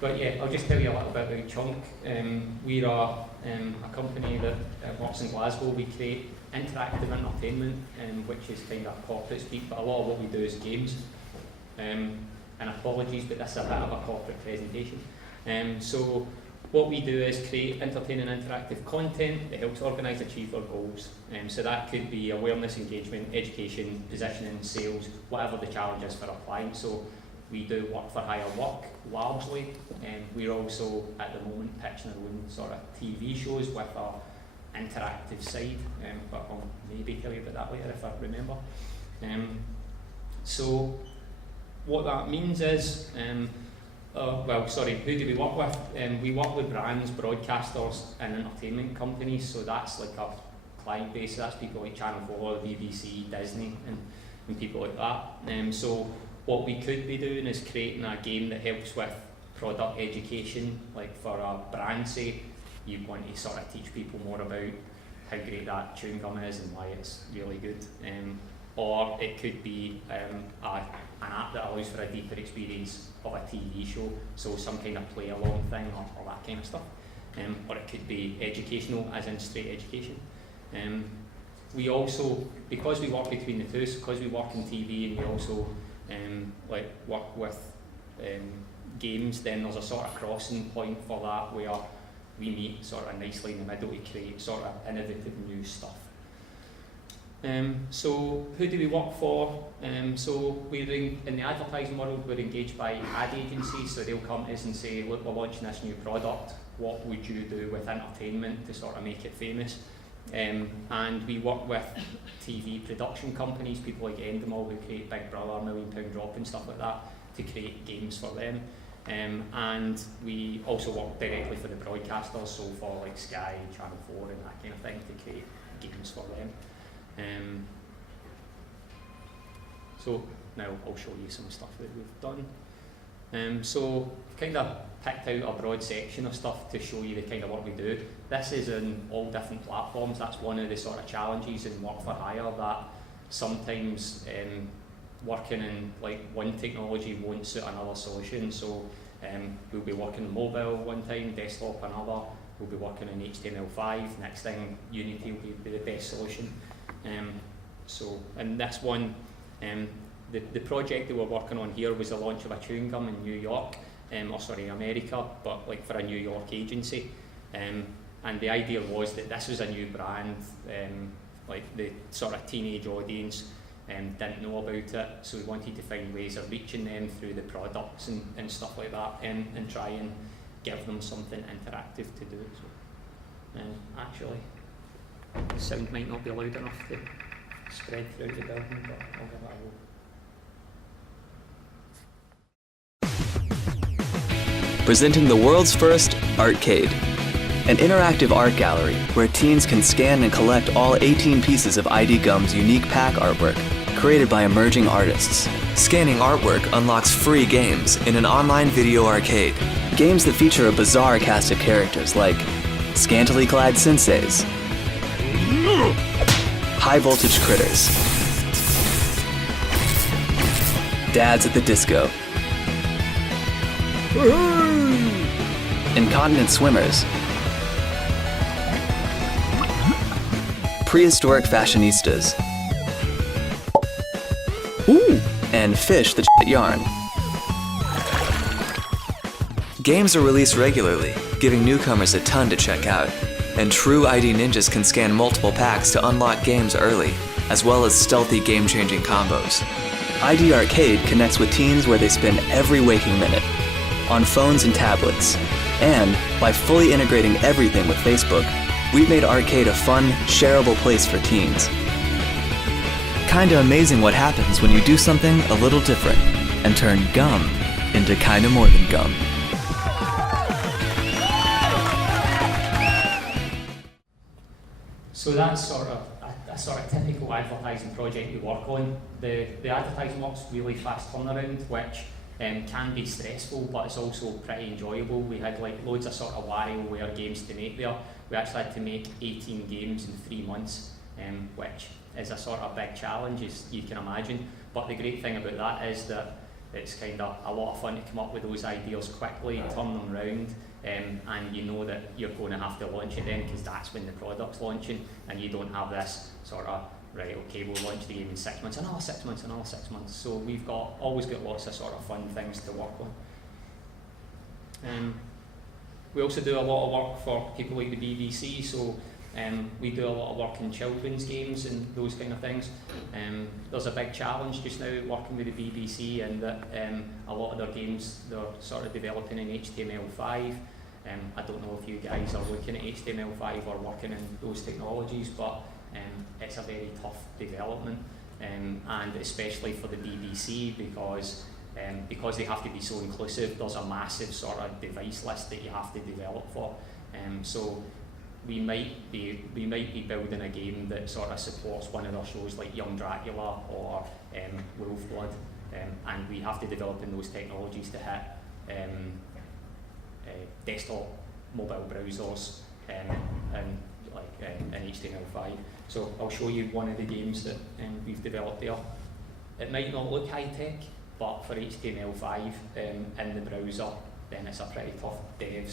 But yeah, I'll just tell you a little bit about Chunk. We're a company that works in Glasgow. We create interactive entertainment, which is kind of corporate speak, but a lot of what we do is games. And apologies, but this is a bit of a corporate presentation. So what we do is create entertaining interactive content that helps organise achieve our goals. So that could be awareness, engagement, education, positioning, sales, whatever the challenge is for a client. So we do work for hire work largely, and we're also at the moment pitching our own sort of TV shows with our interactive side, but I'll maybe tell you about that later if I remember. So what that means is, who do we work with? We work with brands, broadcasters and entertainment companies, so that's like our client base. So that's people like Channel 4, BBC, Disney and people like that. So what we could be doing is creating a game that helps with product education, like for a brand, say, you want to sort of teach people more about how great that chewing gum is and why it's really good. Or it could be an app that allows for a deeper experience of a TV show, so some kind of play-along thing or that kind of stuff. Or it could be educational, as in straight education. We also, because we work between the two, so because we work in TV and we also work with games, then there's a sort of crossing point for that where we meet sort of nicely in the middle to create sort of innovative new stuff. So who do we work for? So we're in the advertising world, we're engaged by ad agencies, so they'll come to us and say, look, we're launching this new product, what would you do with entertainment to sort of make it famous? And we work with TV production companies, people like Endemol who create Big Brother, £1 Million Drop and stuff like that, to create games for them. And we also work directly for the broadcasters, so for like Sky, Channel 4 and that kind of thing, to create games for them. So now I'll show you some stuff that we've done. So kind of picked out a broad section of stuff to show you the kind of work we do. This is in all different platforms. That's one of the sort of challenges in work for hire, that sometimes working in like one technology won't suit another solution. So we'll be working on mobile one time, desktop another, we'll be working on HTML5, next thing Unity will be the best solution. So in this one, the project that we're working on here was the launch of a chewing gum in New York, America, but like for a New York agency. And the idea was that this was a new brand, like the sort of teenage audience didn't know about it, so we wanted to find ways of reaching them through the products and stuff like that, and try and give them something interactive to do. So, actually, the sound might not be loud enough to spread throughout the building, but I'll give it a go. Presenting the world's first Artcade, an interactive art gallery where teens can scan and collect all 18 pieces of ID Gum's unique pack artwork created by emerging artists. Scanning artwork unlocks free games in an online video arcade. Games that feature a bizarre cast of characters like scantily clad senseis, high voltage critters, dads at the disco, incontinent swimmers, prehistoric fashionistas, and fish that yarn. Games are released regularly, giving newcomers a ton to check out, and true ID ninjas can scan multiple packs to unlock games early, as well as stealthy game-changing combos. ID Arcade connects with teens where they spend every waking minute, on phones and tablets. And by fully integrating everything with Facebook, we've made Arcade a fun, shareable place for teens. Kinda amazing what happens when you do something a little different and turn gum into kinda more than gum. So that's sort of a sort of typical advertising project we work on. The advertising work's really fast turnaround, which can be stressful, but it's also pretty enjoyable. We had like loads of sort of WarioWare games to make there. We actually had to make 18 games in 3 months, which is a sort of big challenge, as you can imagine. But the great thing about that is that it's kind of a lot of fun to come up with those ideas quickly, turn them round, and you know that you're going to have to launch it then, because that's when the product's launching, and you don't have this sort of, right, okay, we'll launch the game in 6 months, another 6 months, another 6 months. So we've always got lots of sort of fun things to work on. We also do a lot of work for people like the BBC, so we do a lot of work in children's games and those kind of things. There's a big challenge just now working with the BBC, and that a lot of their games, they're sort of developing in HTML5. I don't know if you guys are looking at HTML5 or working in those technologies, but it's a very tough development, and especially for the BBC, because they have to be so inclusive. There's a massive sort of device list that you have to develop for. So we might be building a game that sort of supports one of their shows like Young Dracula or Wolf Blood, and we have to develop in those technologies to hit desktop, mobile browsers, and in HTML5. So I'll show you one of the games that we've developed there. It might not look high tech, but for HTML5 in the browser, then it's a pretty tough dev.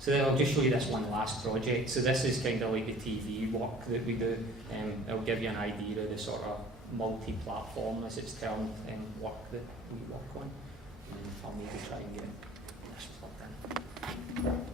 So then I'll just show you this one last project. So this is kind of like the TV work that we do. It'll give you an idea of the sort of multi-platform, as it's termed, work that we work on. And I'll maybe try and get this plugged in.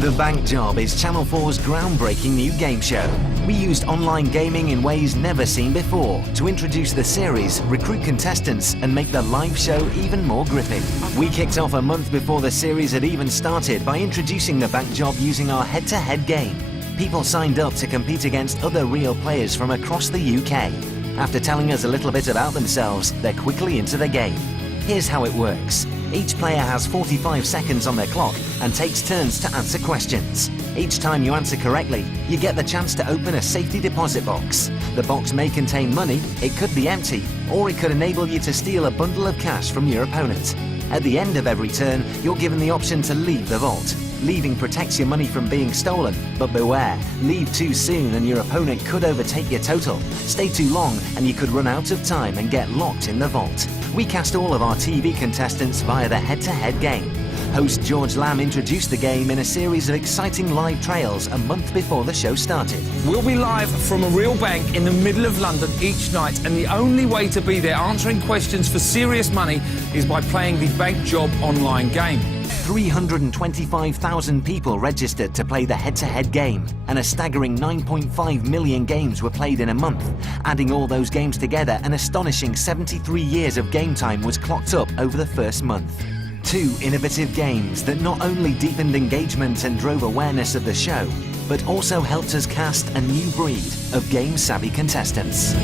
The Bank Job is Channel 4's groundbreaking new game show. We used online gaming in ways never seen before to introduce the series, recruit contestants, and make the live show even more gripping. We kicked off a month before the series had even started by introducing The Bank Job using our head-to-head game. People signed up to compete against other real players from across the UK. After telling us a little bit about themselves, they're quickly into the game. Here's how it works. Each player has 45 seconds on their clock and takes turns to answer questions. Each time you answer correctly, you get the chance to open a safety deposit box. The box may contain money, it could be empty, or it could enable you to steal a bundle of cash from your opponent. At the end of every turn, you're given the option to leave the vault. Leaving protects your money from being stolen, but beware, leave too soon and your opponent could overtake your total. Stay too long and you could run out of time and get locked in the vault. We cast all of our TV contestants via the head-to-head game. Host George Lamb introduced the game in a series of exciting live trails a month before the show started. We'll be live from a real bank in the middle of London each night, and the only way to be there answering questions for serious money is by playing the Bank Job online game. 325,000 people registered to play the head-to-head game, and a staggering 9.5 million games were played in a month. Adding all those games together, an astonishing 73 years of game time was clocked up over the first month. 2 innovative games that not only deepened engagement and drove awareness of the show, but also helped us cast a new breed of game-savvy contestants.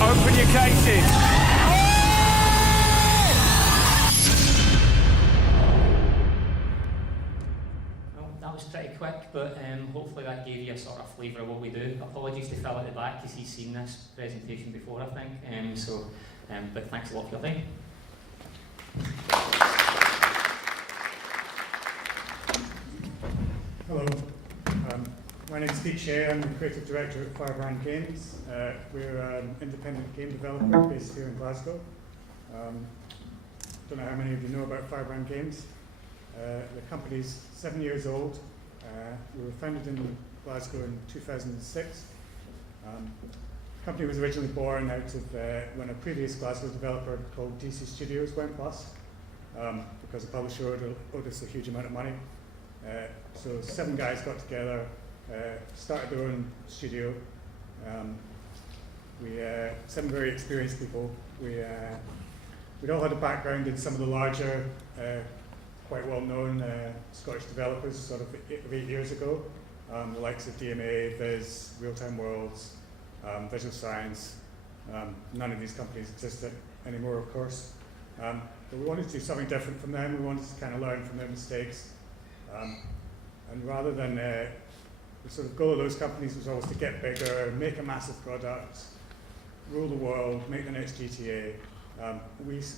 Open your cases. Pretty quick, but hopefully that gave you a sort of flavour of what we do. Apologies to Phil at the back because he's seen this presentation before, I think. But thanks a lot for your time. Hello, my name is Pete Shea. I'm the Creative Director at Firebrand Games. We're an independent game developer based here in Glasgow. Don't know how many of you know about Firebrand Games. The company's 7 years old. We were founded in Glasgow in 2006. The company was originally born out of when a previous Glasgow developer called DC Studios went bust because the publisher owed us a huge amount of money. So 7 guys got together, started their own studio. We 7 very experienced people. We'd all had a background in some of the larger, quite well-known Scottish developers sort of 8 years ago. The likes of DMA, Viz, Real Time Worlds, Visual Science. None of these companies exist anymore, of course. But we wanted to do something different from them. We wanted to kind of learn from their mistakes. And rather than the sort of goal of those companies was always to get bigger, make a massive product, rule the world, make the next GTA.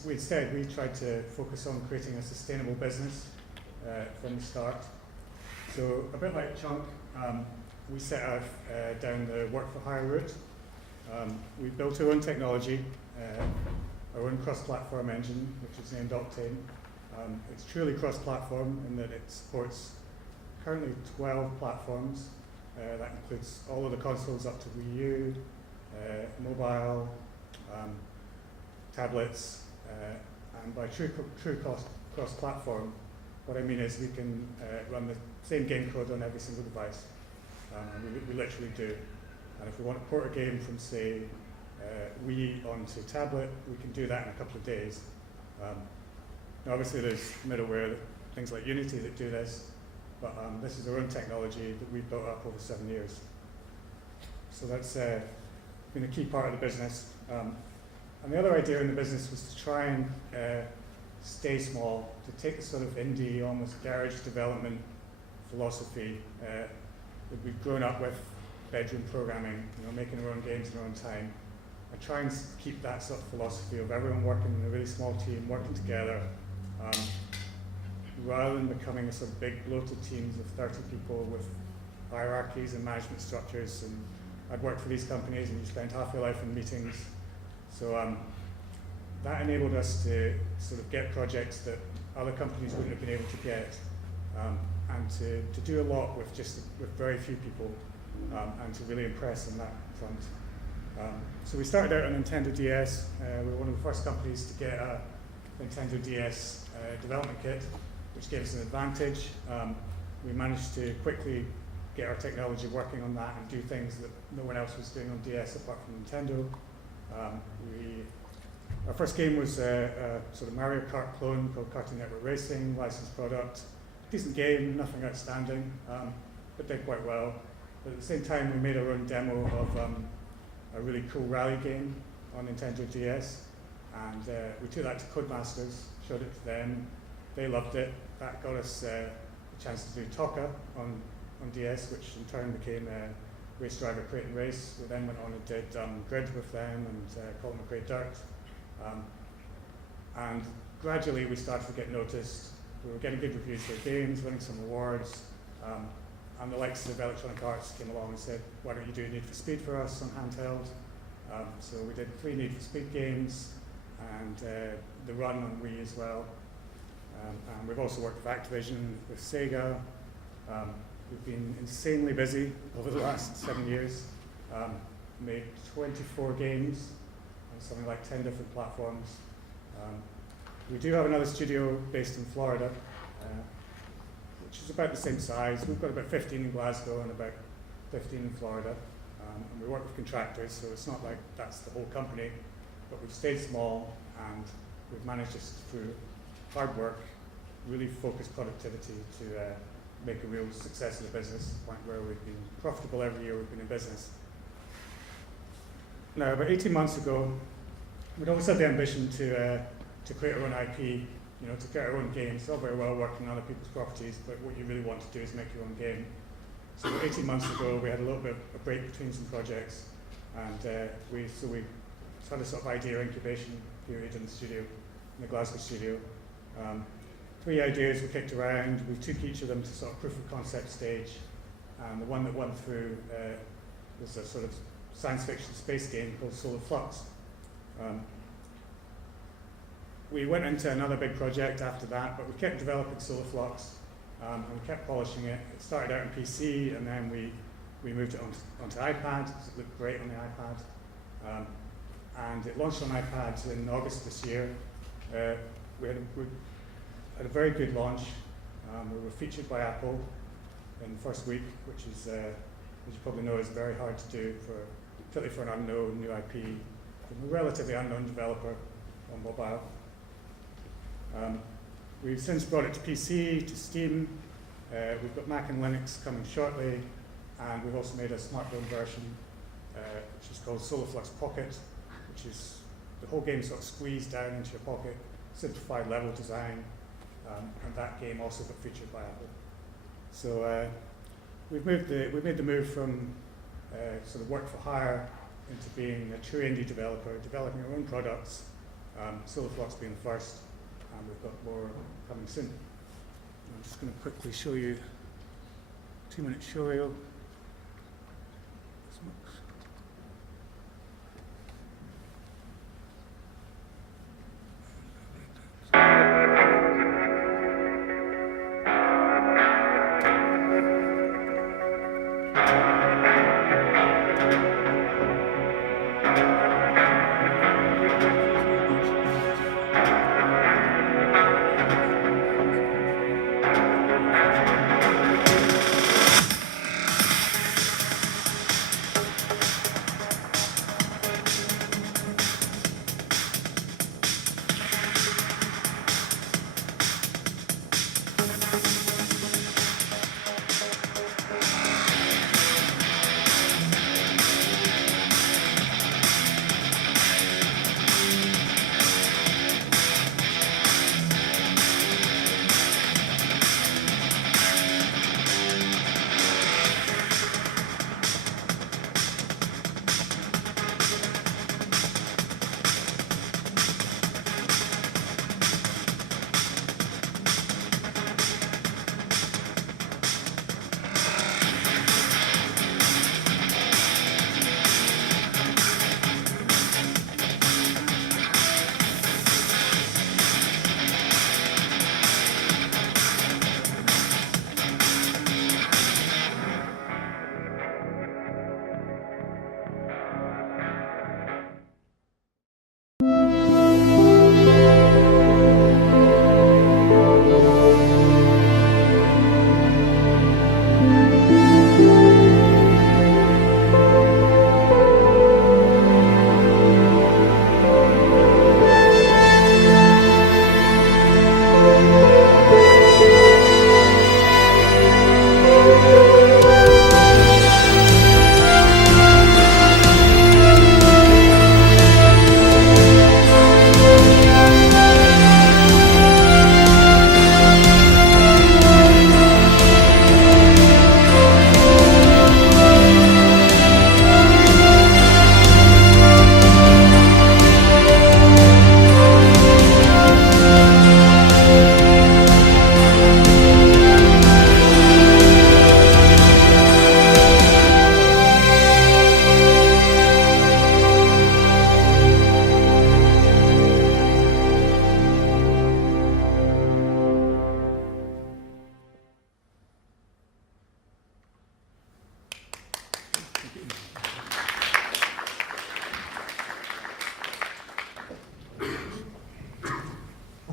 Instead, we tried to focus on creating a sustainable business from the start. So a bit like Chunk, we set out down the work for hire route. We built our own technology, our own cross-platform engine, which is named Octane. It's truly cross-platform in that it supports currently 12 platforms. That includes all of the consoles up to Wii U, mobile, tablets, and by true cross-platform, what I mean is we can run the same game code on every single device. And we literally do. And if we want to port a game from, say, Wii onto tablet, we can do that in a couple of days. Now obviously there's middleware, things like Unity that do this, but this is our own technology that we've built up over 7 years. So that's been a key part of the business. And the other idea in the business was to try and stay small, to take the sort of indie, almost garage development philosophy that we've grown up with, bedroom programming, making our own games in our own time, and try and keep that sort of philosophy of everyone working in a really small team, working together, rather than becoming a sort of big bloated teams of 30 people with hierarchies and management structures. And I'd worked for these companies and you spend half your life in meetings. So that enabled us to sort of get projects that other companies wouldn't have been able to get, and to do a lot with very few people, and to really impress on that front. So we started out on Nintendo DS. We were one of the first companies to get a Nintendo DS development kit, which gave us an advantage. We managed to quickly get our technology working on that and do things that no one else was doing on DS apart from Nintendo. Our first game was a sort of Mario Kart clone called Cartoon Network Racing, licensed product. Decent game, nothing outstanding, but did quite well. But at the same time, we made our own demo of a really cool rally game on Nintendo DS, and we took that to Codemasters, showed it to them. They loved it. That got us a chance to do Toka on DS, which in turn became Race Driver Crate and Race. We then went on and did Grid with them and Colin McRae Dirt. And gradually we started to get noticed. We were getting good reviews for games, winning some awards, and the likes of Electronic Arts came along and said, why don't you do Need for Speed for us on handheld? So we did 3 Need for Speed games and the Run on Wii as well. And we've also worked with Activision, with Sega. We've been insanely busy over the last 7 years. Made 24 games on something like 10 different platforms. We do have another studio based in Florida, which is about the same size. We've got about 15 in Glasgow and about 15 in Florida. And we work with contractors, so it's not like that's the whole company, but we've stayed small and we've managed just through hard work, really focused productivity to make a real success of the business, to the point where we've been profitable every year we've been in business. Now, about 18 months ago, we'd always had the ambition to create our own IP, to get our own games. It's all very well working on other people's properties, but what you really want to do is make your own game. So 18 months ago, we had a little bit of a break between some projects, and we had a sort of idea incubation period in the studio, in the Glasgow studio. 3 ideas we kicked around. We took each of them to sort of proof of concept stage, and the one that won through was a sort of science fiction space game called Solar Flux. We went into another big project after that, but we kept developing Solar Flux, and we kept polishing it. It started out on PC, and then we We moved it onto iPad, because it looked great on the iPad. And it launched on iPad in August this year. We had a very good launch. We were featured by Apple in the first week, which is, as you probably know, is very hard to do, particularly for an unknown new IP, from a relatively unknown developer on mobile. We've since brought it to PC, to Steam. We've got Mac and Linux coming shortly, and we've also made a smartphone version, which is called Soloflux Pocket, which is the whole game sort of squeezed down into your pocket, simplified level design, and that game also got featured by Apple. So we've made the move from sort of work for hire into being a true indie developer, developing our own products, Soloflux being the first, and we've got more coming soon. I'm just going to quickly show you a 2-minute show reel.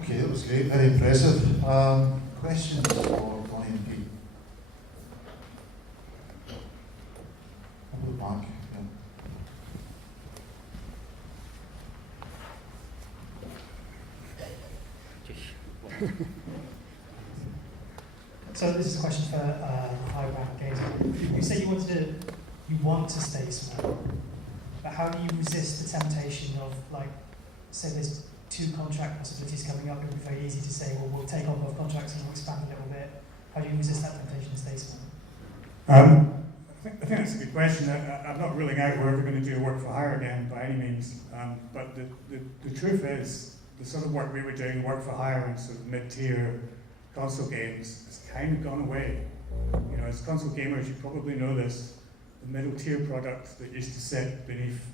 Okay, that was great, very impressive. Questions for Donnie and Pete? Over the back, yeah. So this is a question for Firebrand Games. You say you want to stay small, but how do you resist the temptation of, like, say there's 2 contract possibilities coming up? It would be very easy to say, well, we'll take on both contracts and we'll expand a little bit. How do you resist that temptation to stay small? I think that's a good question. I'm not ruling out we're ever going to do work for hire again by any means, but the truth is, the sort of work we were doing, work for hire and sort of mid-tier console games, has kind of gone away. You know, as console gamers, you probably know this. The middle tier products that used to sit beneath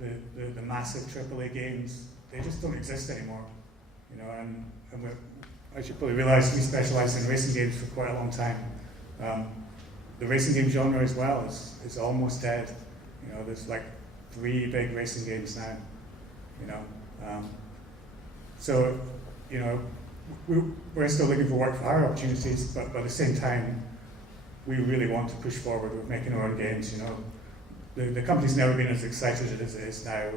the massive AAA games, they just don't exist anymore. You know, and as you probably realise, we specialised in racing games for quite a long time. the racing game genre as well is almost dead. You know, there's like 3 big racing games now. You know, so you know, we're still looking for work for hire opportunities, but at the same time, we really want to push forward with making our own games. You know, the company's never been as excited as it is now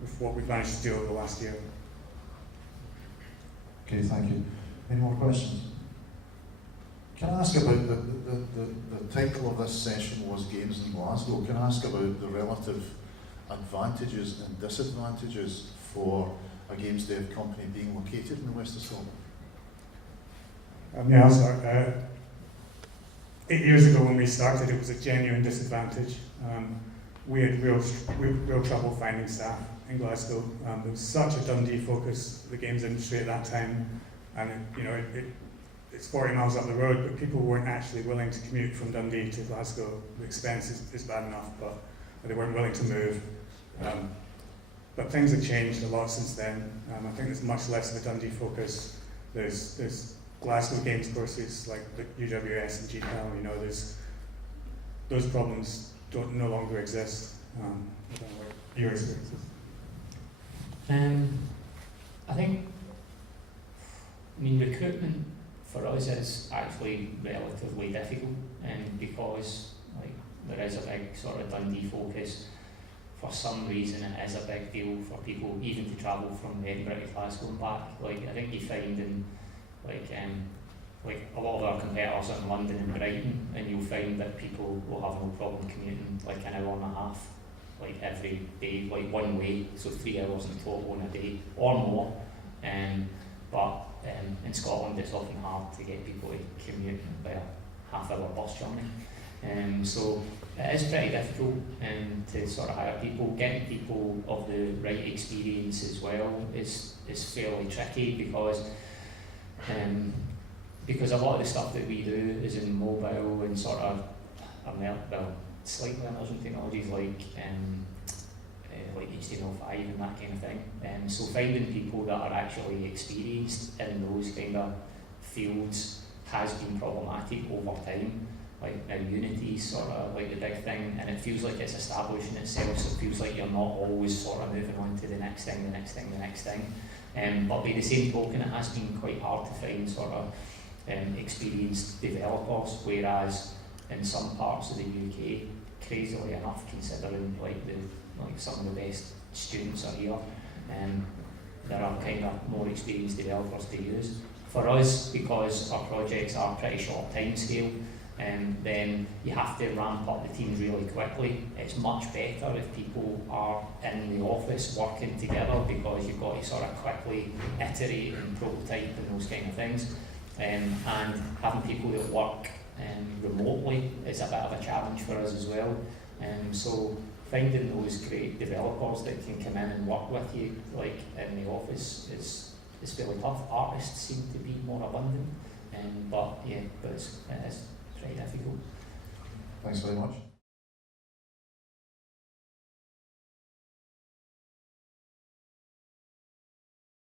with what we've managed to do over the last year. Okay, thank you. Any more questions? Can I ask about the title of this session was Games in Glasgow. Can I ask about the relative advantages and disadvantages for a games dev company being located in the west of Scotland? Yeah, I'll start. 8 years ago when we started, it was a genuine disadvantage. We had real trouble finding staff in Glasgow. There was such a Dundee focus, the games industry at that time, and it's 40 miles up the road, but people weren't actually willing to commute from Dundee to Glasgow. The expense is bad enough, but they weren't willing to move. But things have changed a lot since then. I think there's much less of a Dundee focus. There's Glasgow games courses like UWS and GPAL. You know, those problems no longer exist. I don't know what your experience is. I think, recruitment for us is actually relatively difficult, because like there is a big sort of Dundee focus. For some reason, it is a big deal for people even to travel from Edinburgh to Glasgow and back. Like I think you find in like a lot of our competitors are in London and Brighton, and you'll find that people will have no problem commuting like an hour and a half, like every day, like one way, so 3 hours in total in a day or more. But in Scotland, it's often hard to get people to commute by a half-hour bus journey. So it is pretty difficult to sort of hire people. Getting people of the right experience as well is fairly tricky because a lot of the stuff that we do is in mobile and sort of slightly emerging technologies like HTML5 and that kind of thing. So finding people that are actually experienced in those kind of fields has been problematic over time. Like now Unity's sort of like the big thing, and it feels like it's establishing itself, so it feels like you're not always sort of moving on to the next thing. But by the same token, it has been quite hard to find sort of experienced developers, whereas in some parts of the UK, crazily enough, considering like some of the best students are here, there are kind of more experienced developers to use. For us, because our projects are pretty short time scale, then you have to ramp up the teams really quickly. It's much better if people are in the office working together, because you've got to sort of quickly iterate and prototype and those kind of things. And having people that work remotely is a bit of a challenge for us as well. So finding those great developers that can come in and work with you, like in the office, is fairly tough. Artists seem to be more abundant, but it is pretty difficult. Thanks very much.